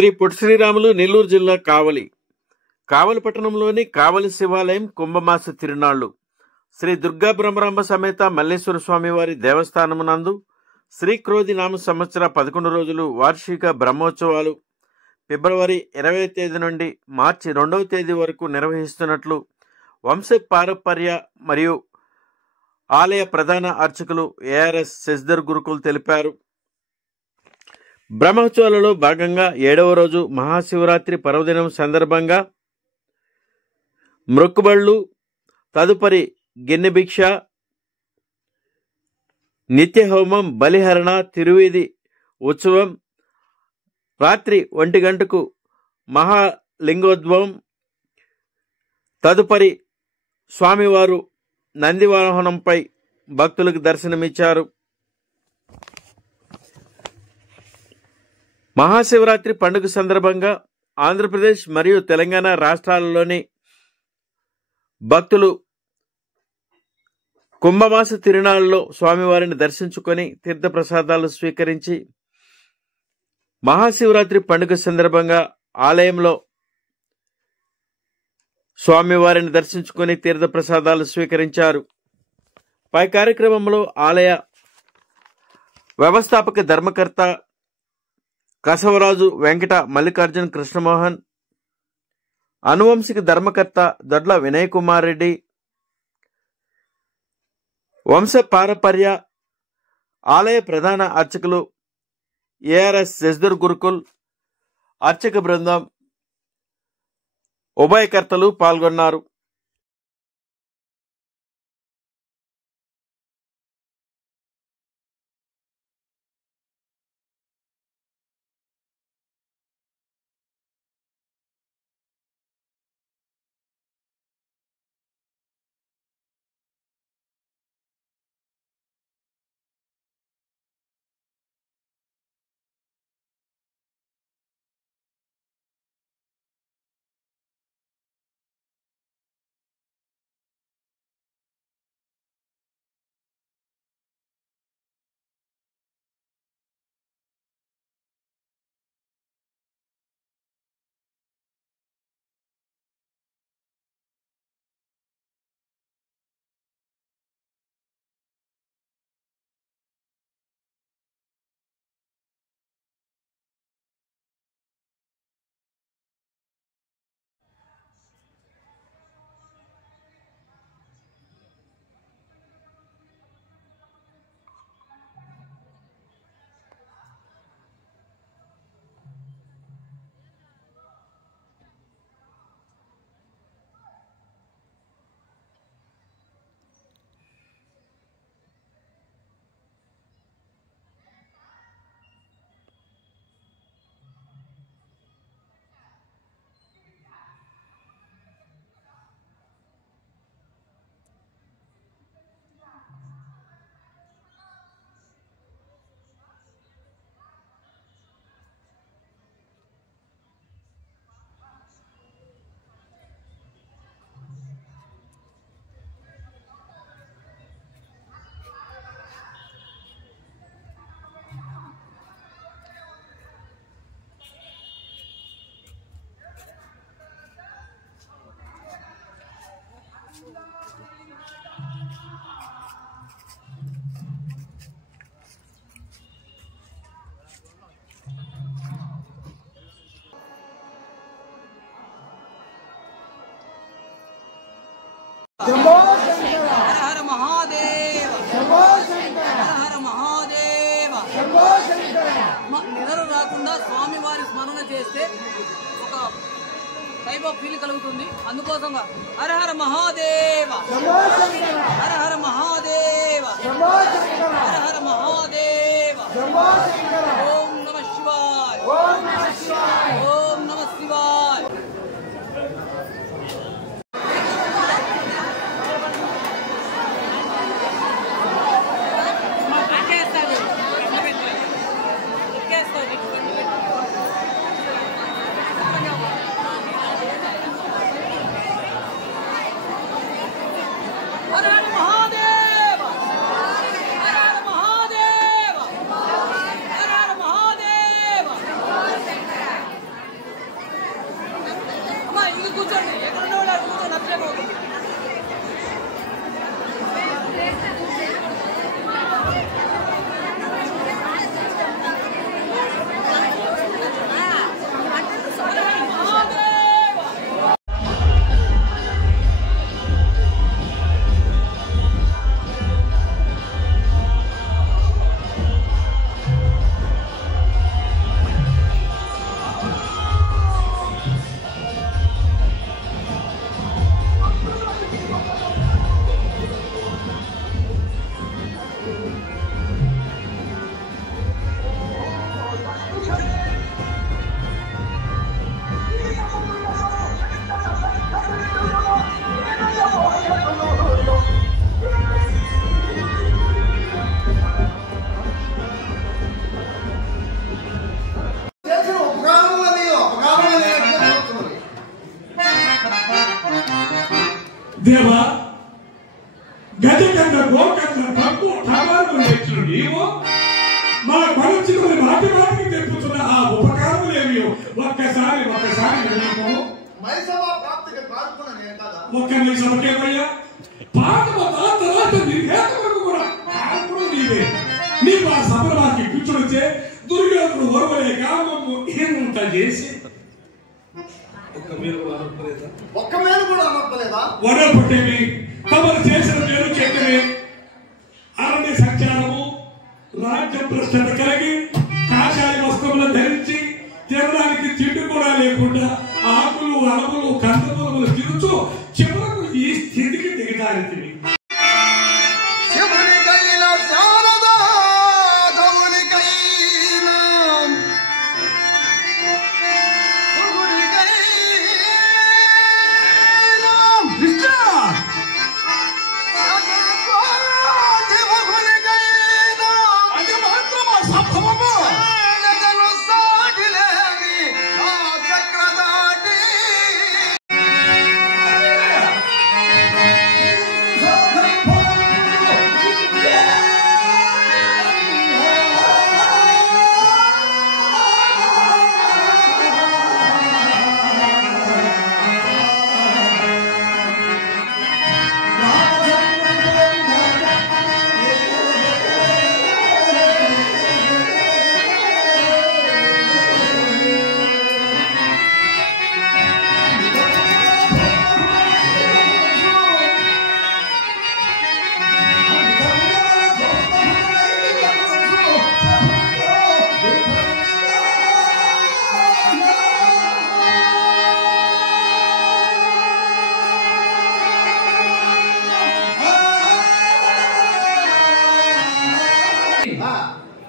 శ్రీ పొట్టి శ్రీరాములు నెల్లూరు జిల్లా కావలి పట్టణంలోని కావలి శివాలయం కుంభమాస తిరునాళ్లు శ్రీ దుర్గా బ్రహ్మరాంబ సమేత మల్లేశ్వర స్వామి వారి దేవస్థానమునందు శ్రీ క్రోధి నామ సంవత్సర 11 రోజులు వార్షిక బ్రహ్మోత్సవాలు ఫిబ్రవరి 20వ తేదీ నుండి మార్చి 2వ తేదీ వరకు నిర్వహిస్తున్నట్లు వంశ పారపర్య మరియు ఆలయ ప్రధాన అర్చకులు ఏఆర్ఎస్ శశిధర్ గురుకుల్ తెలిపారు. బ్రహ్మోత్సవాలలో భాగంగా 7వ రోజు మహాశివరాత్రి పర్వదినం సందర్భంగా మొక్కుబళ్ళు, తదుపరి గిన్నె భిక్ష, నిత్య హోమం, బలిహరణ, తిరువీధి ఉత్సవం, రాత్రి 1 గంటకు మహాలింగోద్భవం, తదుపరి స్వామివారు నందివాహనంపై భక్తులకు దర్శనమిచ్చారు. మహాశివరాత్రి పండుగ సందర్భంగా ఆంధ్రప్రదేశ్ మరియు తెలంగాణ రాష్ట్రాలలోని భక్తులు కుంభమాస తిరునాళ్లలో స్వామివారిని దర్శించుకొని తీర్థప్రసాదాలు స్వీకరించి మహాశివరాత్రి పండుగ సందర్భంగా ఆలయంలో స్వామివారిని దర్శించుకొని తీర్థప్రసాదాలు స్వీకరించారు. పై కార్యక్రమంలో ఆలయ వ్యవస్థాపక ధర్మకర్త కసవరాజు వెంకట మల్లికార్జున కృష్ణమోహన్, అనువంశిక ధర్మకర్త దొడ్ల వినయ్ కుమార్ రెడ్డి, వంశ పారపర్య ఆలయ ప్రధాన అర్చకులు ఏఆర్ఎస్ శశిధర్ గురుకుల్ అర్చక బృందం ఉభయకర్తలు పాల్గొన్నారు. హర హర మహాదేవ, హర హర మహాదేవ. నిద్ర రాకుండా స్వామివారి స్మరణ చేస్తే ఒక టైప్ ఆఫ్ ఫీల్ కలుగుతుంది. అందుకోసంగా హర హర మహాదేవ, హర హర మహాదేవ, హర హర మహాదేవ. ఓం నమ శివాయ, ఓం నమ శివాయ. హర హర మహాదేవ, హర హర మహాదేవ, హర హర మహాదేవ. ఇంక కూర్చోండి, ఎక్కడ ఉన్నవాళ్ళు అక్కడ కూర్చొని నచ్చలేకపోతుంది. దేవా గజకన్న గోకన్న తప్పు ఠాబారు నేర్చుడు నీవు మా మనసుకుని మాటి మాటికి తెప్పుతున్న ఆ ఉపకారములేమియో ఒక్కసారి వినుము. ఒక్క మైసభకేమయ్యా పాఠము తర్వాత నిర్ఘేత వరకు కూడా కారణం నీవే. నీవు ఆ సభను మాకు ఇప్పించుడితే దుర్యోధను ఓర్వలేక మమ్ము ఇంత చేసి ఒక్క మేలు కూడా అనర్పలేదా? వరపట్టేవి తమరు చేసిన మేలు చెక్కనే అరణ్య సంచారము రాజ్య భ్రష్టత కలిగి కాషాయ వస్త్రములు ధరించి తినడానికి తిండి కూడా లేకుండా ఆకులు అలములు కందమూలములు తిరుచు చివరకు ఈ స్థితికి దిగజారింది.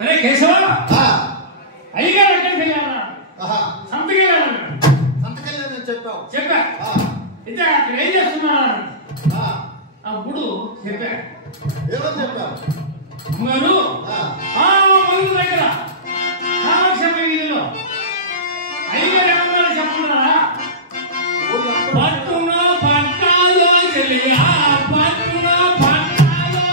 అరే కేశవ అయ్యగారు ఎక్కడికి వెళ్ళారా? సంతకెళ్ళి చెప్పా అయితే అక్కడ ఏం చేస్తున్నారు అప్పుడు చెప్పా. ఏమని చెప్పావు? అమ్మగారు మందు దగ్గర వీధిలో అయ్యగారు ఏమన్నా చెప్తున్నారా? పట్టున పట్టాలో తెలియా పట్టున పట్టాలో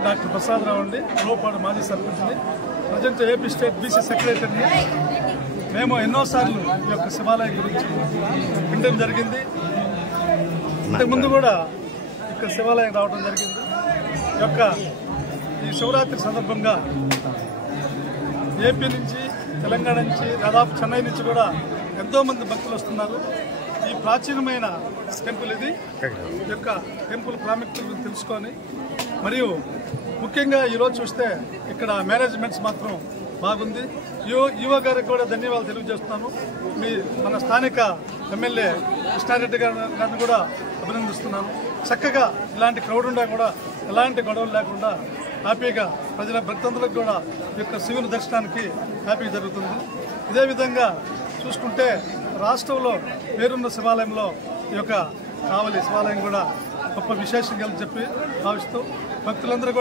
డాక్టర్ ప్రసాదరావు అండి, లోపాడు మాజీ సర్పంచ్ని, ప్రజెంట్ ఏపీ స్టేట్ బీసీ సెక్రటరీని. మేము ఎన్నోసార్లు ఈ యొక్క శివాలయం గురించి వినడం జరిగింది. ఇంతకుముందు కూడా ఇక్కడ శివాలయం రావడం జరిగింది. ఈ శివరాత్రి సందర్భంగా ఏపీ నుంచి, తెలంగాణ నుంచి, దాదాపు చెన్నై నుంచి కూడా ఎంతోమంది భక్తులు వస్తున్నారు. ఈ ప్రాచీనమైన టెంపుల్ ఇది. ఈ యొక్క టెంపుల్ ప్రాముఖ్యతను తెలుసుకొని, మరియు ముఖ్యంగా ఈరోజు చూస్తే ఇక్కడ మేనేజ్మెంట్స్ మాత్రం బాగుంది. యువ గారికి కూడా ధన్యవాదాలు తెలియజేస్తున్నాను. మన స్థానిక ఎమ్మెల్యే కృష్ణారెడ్డి గారిని కూడా అభినందిస్తున్నాను. చక్కగా ఇలాంటి క్రౌడ్ ఉన్నా కూడా ఎలాంటి గొడవలు లేకుండా హ్యాపీగా ప్రజల భక్తులకు కూడా ఈ యొక్క శివుని దర్శనానికి హ్యాపీగా జరుగుతుంది. ఇదే విధంగా చూసుకుంటే రాష్ట్రంలో పేరున్న శివాలయంలో ఈ యొక్క కావలి శివాలయం కూడా గొప్ప విశేషంగా చెప్పి భావిస్తూ భక్తులందరూ కూడా